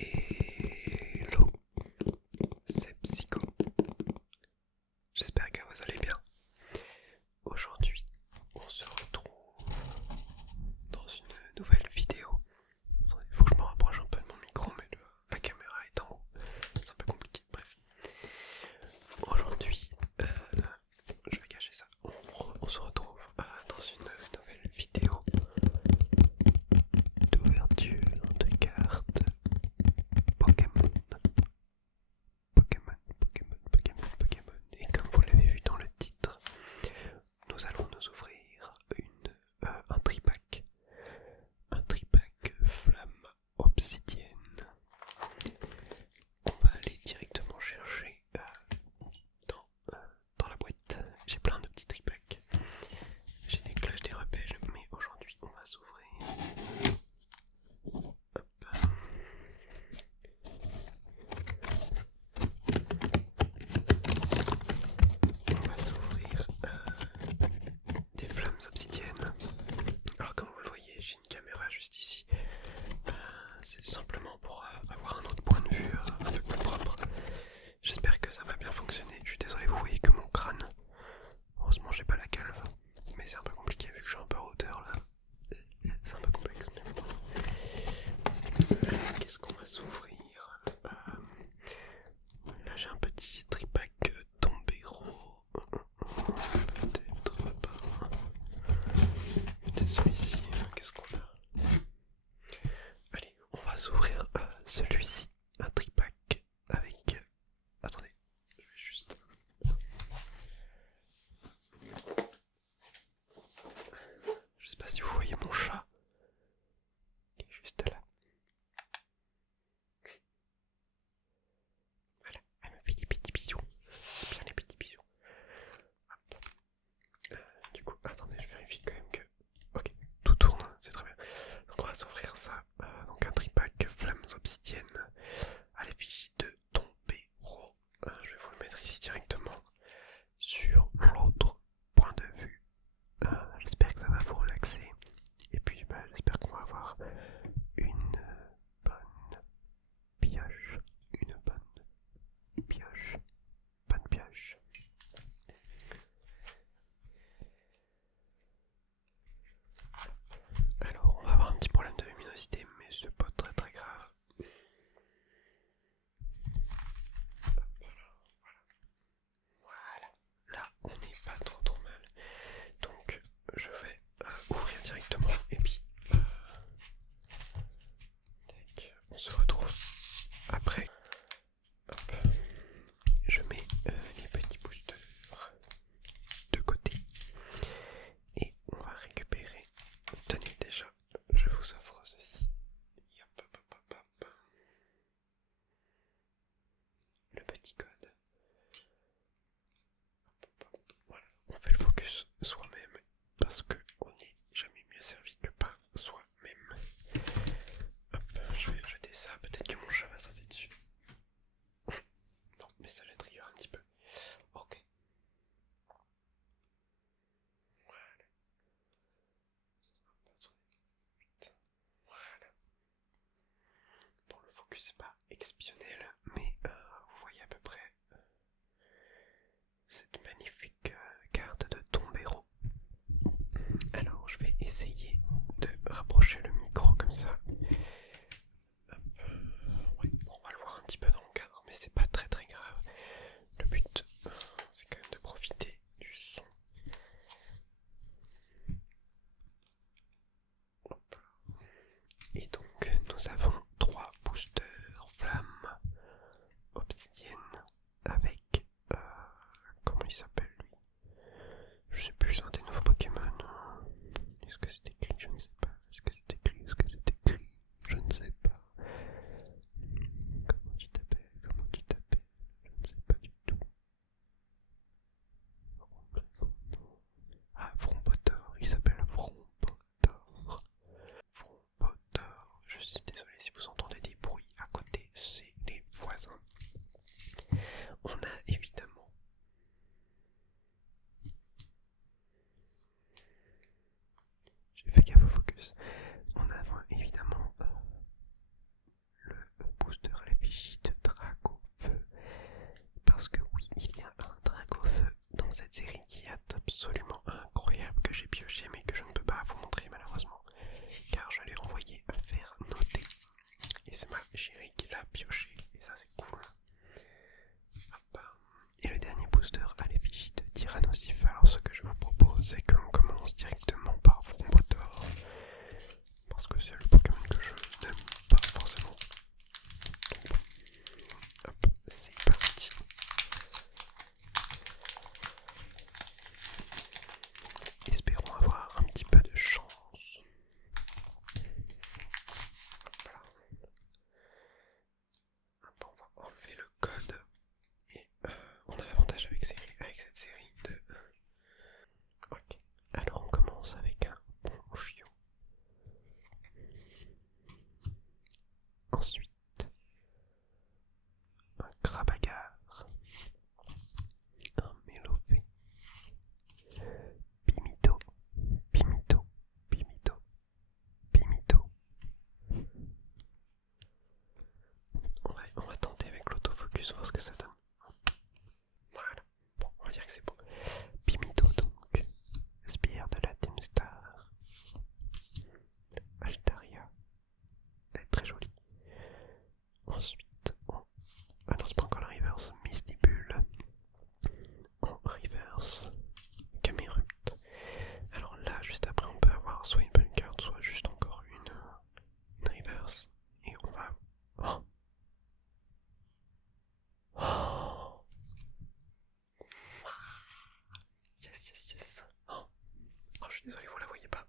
Hello, c'est Psycho. J'espère que vous allez bien. Aujourd'hui, on se retrouve dans une nouvelle vidéo. Attendez, il faut que je me rapproche un peu de mon micro, mais la caméra est en haut. C'est un peu compliqué, bref. Aujourd'hui, je vais cacher ça. On se retrouve dans une nouvelle vidéo d'ouverture de cartes Pokémon. Pokémon. Et comme vous l'avez vu dans le titre, nous allons nous ouvrir un tripack. Un tripack flamme obsidienne qu'on va aller directement chercher dans la boîte. J'ai plein de petits tripacks. J'ai des clashs, des repels, mais aujourd'hui on va s'ouvrir. Hop. On va s'ouvrir des flammes obsidiennes. Alors comme vous le voyez, j'ai une caméra juste ici. C'est simplement pour avoir un autre point de vue un peu plus propre. J'espère que ça va bien fonctionner. Je suis désolé, vous voyez que mon crâne. Heureusement j'ai pas la calve. Mais c'est un peu compliqué vu que je suis un peu en hauteur là. C'est un peu complexe. Qu'est-ce qu'on va s'ouvrir? Là j'ai un petit tripack Tombero. Peut-être pas. Peut-être celui-ci. Qu'est-ce qu'on a? Allez, on va s'ouvrir celui-ci. Un tripack avec... Attendez, je vais juste... Je sais pas si vous voyez mon chat qui est juste là. Voilà, elle me fait des petits bisous. Bien les petits bisous. Hop. Du coup, attendez, je vérifie quand même que... Ok, tout tourne, c'est très bien. Donc on va s'ouvrir ça. Donc un tripack flammes obsidiennes à l'effigie de Tombero. Je vais vous le mettre ici directement sur l'autre point de vue. J'espère que ça va vous relaxer. Et puis j'espère qu'on va avoir une bonne pioche. Une bonne pioche. Bonne pioche. Alors on va avoir un petit problème de luminosité, mais c'est pas très très grave. Voilà. Là on n'est pas trop mal. Donc je vais ouvrir directement et puis tac, on se retrouve après. Hop. Je mets les petits boosters de côté et on va récupérer. Tenez, déjà je vous offre ceci. Hop, hop, hop, hop. Le petit code. Voilà, on fait le focus soi-même parce que on n'est jamais mieux servi que par soi-même. Hop, je vais jeter ça, peut-être que mon chat va sauter dessus. Non, mais ça le trigger un petit peu. Ok. Voilà. Voilà. Bon, le focus c'est pas exceptionnel, mais vous voyez à peu près cette magnifique carte de Tombero. Alors je vais essayer de rapprocher le micro comme ça. Hop. Ouais, on va le voir un petit peu dans le cadre, mais c'est pas très très grave. Le but c'est quand même de profiter du son. Hop. Et donc nous avons 3 boosters flammes commence directement par Frombotor. Parce que c'est le Pokémon que je n'aime pas forcément. Donc bon, hop, c'est parti. Espérons avoir un petit peu de chance. Voilà. Hop, on va enlever le code. Et on a l'avantage avec cette série de... Ok, alors on commence avec un bon chiot. Ensuite, un Crabagar, un Mélofée, Pimito, Pimito, Pimito, Pimito. On va tenter avec l'autofocus, voir ce que ça donne. Voilà, bon, on va dire que c'est bon. Pimito donc, Spire de la Team Star, Altaria, elle est très jolie. Ensuite, ah non, c'est pas encore la reverse, Mistibule. En reverse, Camerupt. Alors là, juste après, on peut avoir soit une bonne carte, soit juste encore une reverse. Et on va... Oh, oh, yes, yes, yes. Oh, oh, je suis désolé, vous la voyez pas.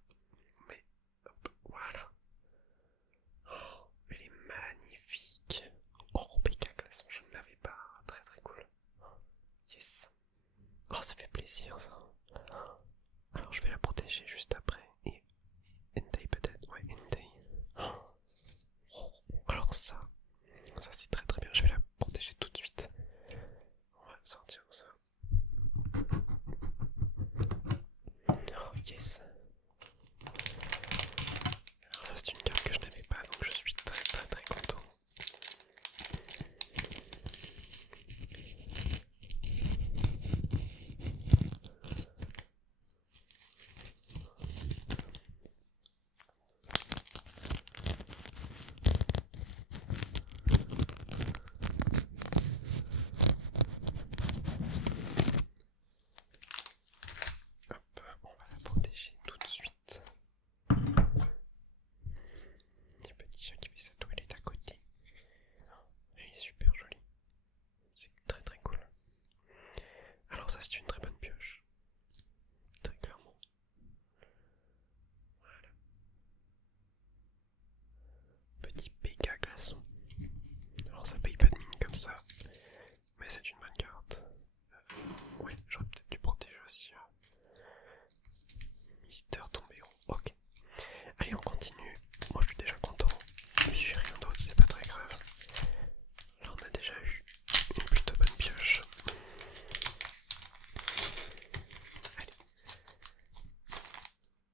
Mais, hop, voilà. Oh, elle est magnifique. Oh, PK glaçon, je ne l'avais pas. Très très cool. Yes. Oh, ça fait plaisir ça. Alors je vais la protéger juste après. Et Entei peut-être. Ouais, Entei. Oh, alors ça c'est très très bien. Je vais la protéger tout de suite. On va sortir ça. Oh yes. Alors ça c'est une carte que je n'avais pas, donc je suis très très très content. Hop, on va la protéger tout de suite. Les petits chats qui fait sa toilette à côté. Elle est super jolie. C'est très très cool. Alors ça c'est une très bonne pioche. Très clairement. Voilà. Petit PK glaçon. Alors ça paye pas de mine comme ça. Mais c'est une bonne carte. Oui, j'aurais peut-être dû protéger aussi Mister Tombéron. Ok. Allez, on continue. Moi je suis déjà content. Si j'ai rien d'autre, c'est pas très grave. Là on a déjà eu une plutôt bonne pioche. Allez.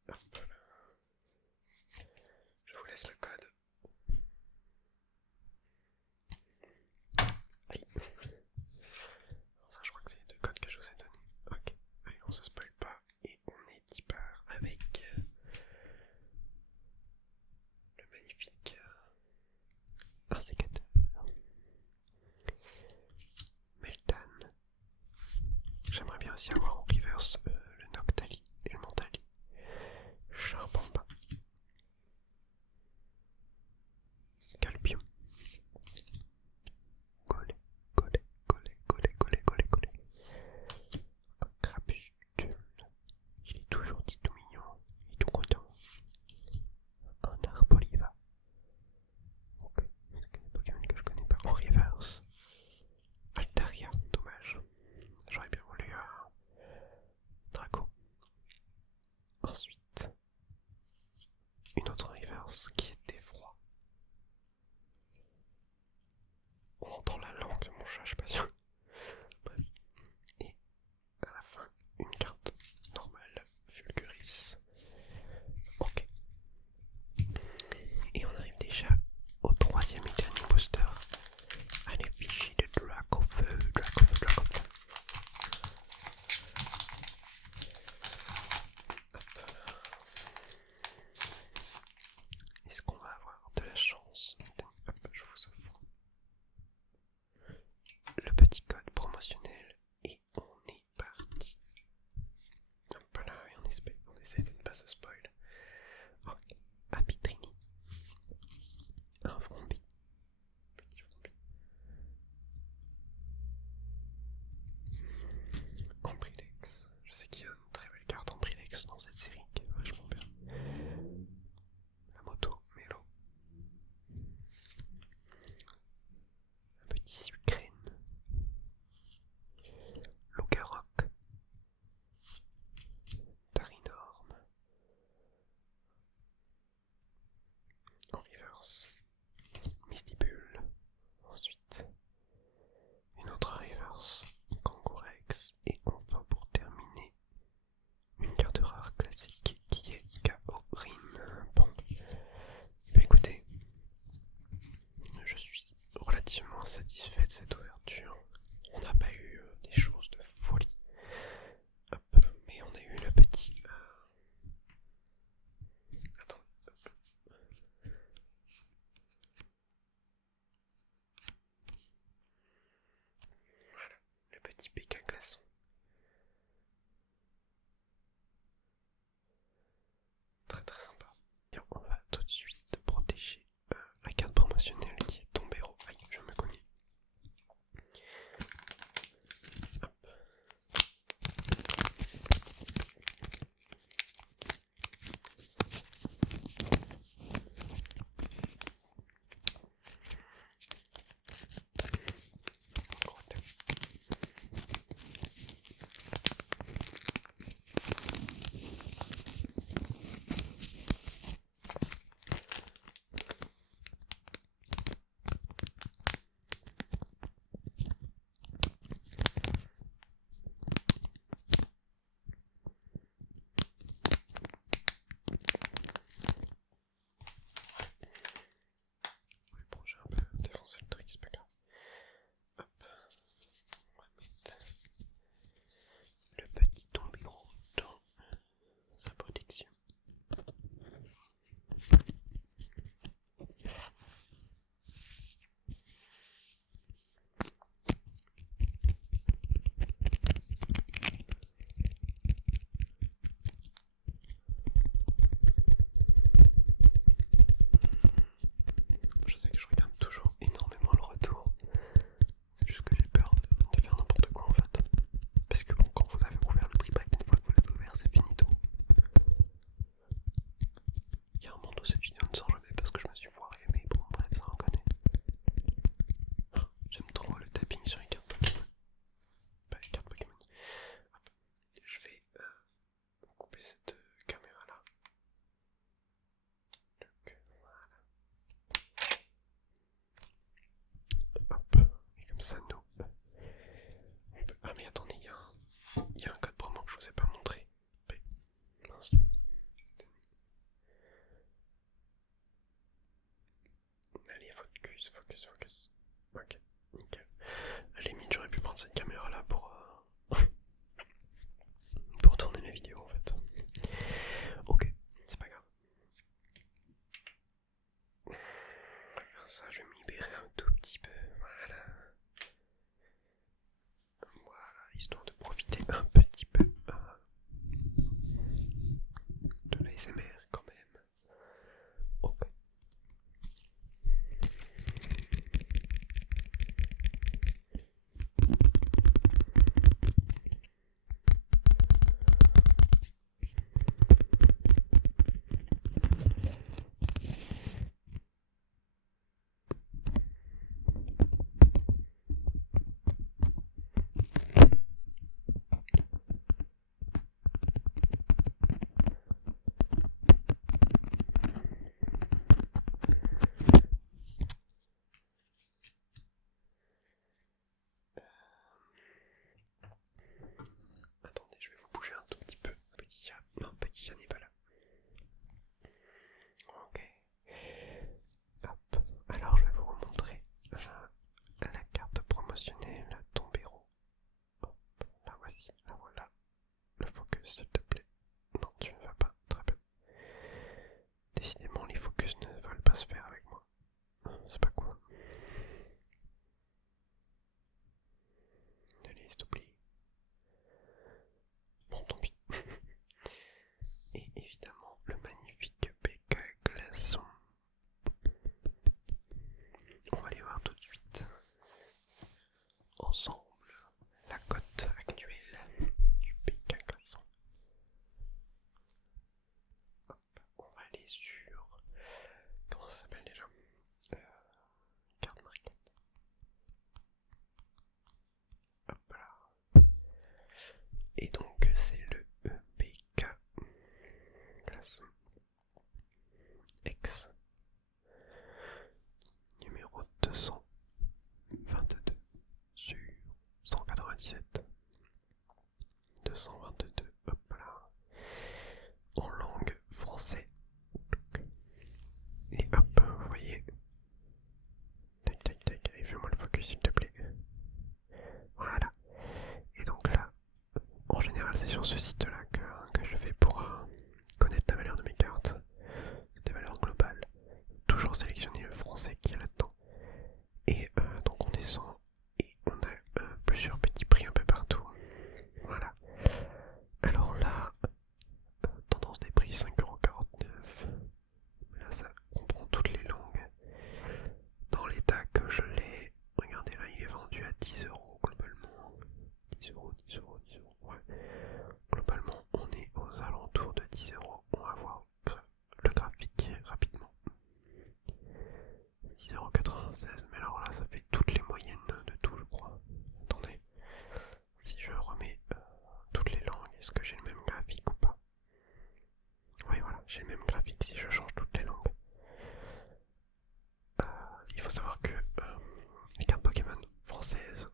Hop là. Je vous laisse le code. Aïe. Alors ça je crois que c'est les deux codes que je vous ai donnés. Ok. Allez, on se spoil pas. Et on est 10 parts avec le magnifique insécateur. Meltan. J'aimerais bien aussi avoir en reverse le Noctali et le Mentali. Charbamba. cette vidéo ne sort jamais parce que je me suis foiré, mais bon, bref, ça on connaît. J'aime trop le tapping sur les cartes Pokémon. Pas les cartes Pokémon. Hop. Je vais couper cette caméra là. Donc, voilà. Hop. Et comme ça, nous. Ah, mais attendez, il y a un code promo que je vous ai pas montré. Mince. Allez, focus, focus, focus. Ok, nickel. À la limite, j'aurais pu prendre cette caméra là pour tourner mes vidéos en fait. Ok, c'est pas grave. On va faire ça, je vais me libérer un tout petit peu. Voilà. Voilà, histoire de profiter un petit peu de l'ASMR quand même. Ok. Attendez, je vais vous bouger un tout petit peu. Petit chat. Non, petit chat n'est pas là. Ok. Hop. Alors, je vais vous remontrer la carte promotionnelle Tombero. Hop. La voici. La voilà. Le focus, s'il te plaît. Non, tu ne vas pas. Très bien. Décidément, les focus ne veulent pas se faire avec moi. C'est pas cool. Allez, s'il te plaît. Bon, tant pis. Et évidemment, le magnifique BK Glaçon. On va aller voir tout de suite ensemble la cote actuelle du BK Glaçon. Hop, on va aller sur... Comment ça s'appelle déjà Card Market. Hop là. Et donc c'est le BK Glaçon X numéro 222 sur 197. 222, hop là, en langue français. Et hop, vous voyez. Tac tac tac, allez, fais-moi le focus s'il te plaît. Voilà. Et donc là, en général c'est sur ce site là que je fais pour connaître la valeur de mes cartes. Des valeurs globales. Toujours sélectionner le français qui est là-dedans. Et donc on descend et on a plusieurs petits prix un peu partout. Voilà. Alors là, tendance des prix 5,49€. Là ça comprend toutes les langues. Dans l'état que je l'ai, regardez là, il est vendu à 10€ globalement. 10€, 10€, 10€. Ouais. Globalement, on est aux alentours de 10€. On va voir le graphique rapidement. 10,96€, mais alors là ça fait toutes les moyennes de tout je crois. Attendez, si je remets toutes les langues, est-ce que j'ai le même graphique ou pas? Oui voilà, j'ai le même graphique si je change toutes les langues. Il faut savoir que les cartes Pokémon françaises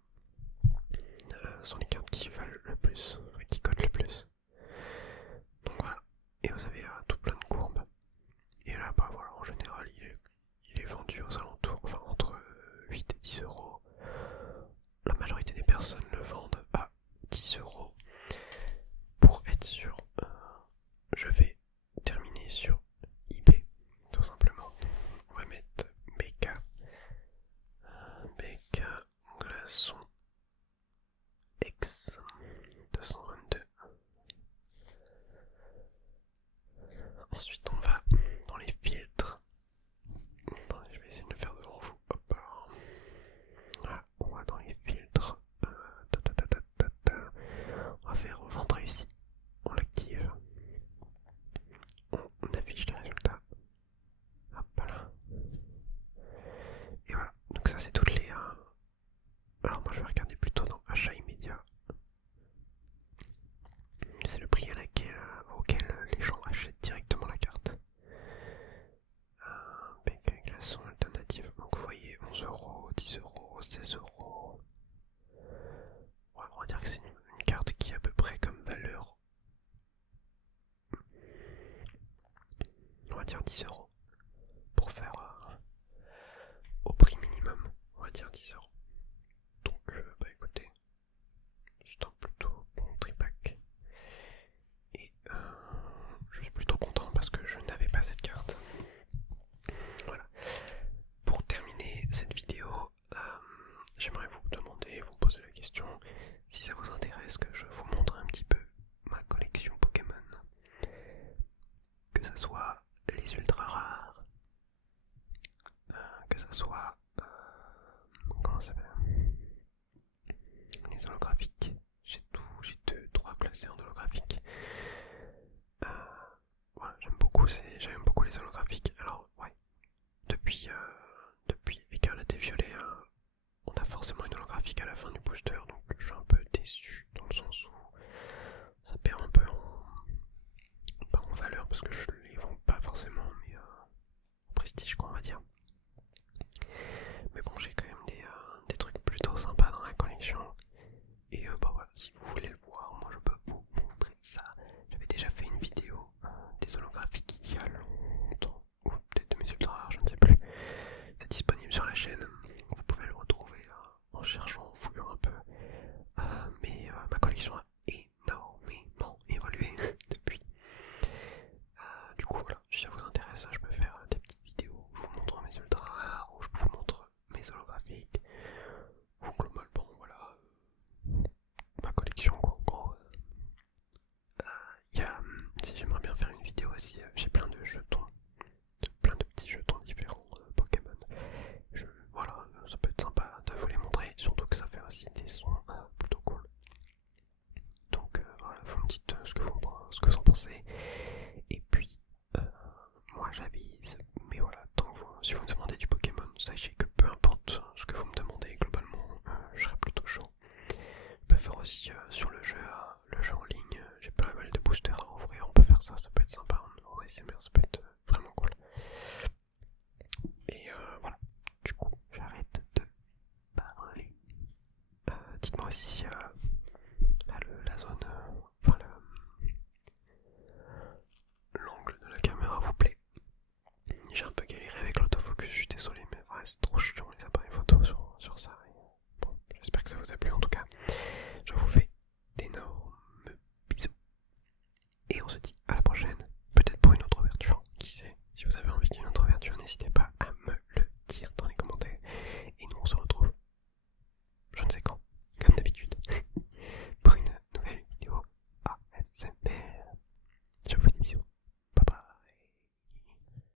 sont les cartes qui valent le plus, qui cotent le plus. Donc voilà, et vous avez tout plein de courbes. Et là bah voilà, en général il est vendu aux alentours, enfin entre 8 et 10€. La majorité des personnes le vendent à 10€. Pour être sûr, je vais terminer sur eBay, tout simplement. On va mettre BK Glaçon dire 10 € pour faire au prix minimum, on va dire 10 €. Donc bah écoutez, c'est un plutôt bon tripack. Et je suis plutôt content parce que je n'avais pas cette carte. Voilà. Pour terminer cette vidéo, j'aimerais vous demander, vous poser la question, si ça vous intéresse que je vous montre un petit peu ma collection Pokémon. Que ça soit les ultra rares, que ça soit comment ça s'appelle, les holographiques. J'ai 3 classeurs holographiques. Voilà, j'aime beaucoup les holographiques. Alors ouais, depuis Écarlate et Violet, on a forcément une holographique à la fin du booster, donc je suis un peu déçu dans le sens où ça perd un peu en valeur parce que je les vends pas forcément, mais en prestige quoi on va dire. Mais bon, j'ai quand même des trucs plutôt sympas dans la collection. Et bah voilà, si vous voulez le voir, moi je peux vous montrer ça. J'avais déjà fait une vidéo des holographiques il y a longtemps, ou peut-être de mes ultra rares, je ne sais plus. C'est disponible sur la chaîne, vous pouvez le retrouver en cherchant, en fouillant un peu. Mais ma collection a énormément évolué depuis. Du coup voilà, si ça vous intéresse, je peux faire des petites vidéos où je vous montre mes ultra rares, où je vous montre mes holographiques, ou globalement voilà, ma collection quoi, en gros. Si j'aimerais bien faire une vidéo aussi, j'ai plein de jetons, plein de petits jetons différents Pokémon. Voilà, ça peut être sympa de vous les montrer, surtout que ça fait aussi des sons plutôt cool. Donc voilà, vous me dites ce que vous en pensez. Et puis, moi j'avise, mais voilà, si vous me demandez du Pokémon, sachez que peu importe ce que vous me demandez, globalement, je serai plutôt chaud. Je peux faire aussi sur le jeu en ligne, j'ai pas mal de boosters à ouvrir, on peut faire ça, ça peut être sympa en ASMR, ça peut être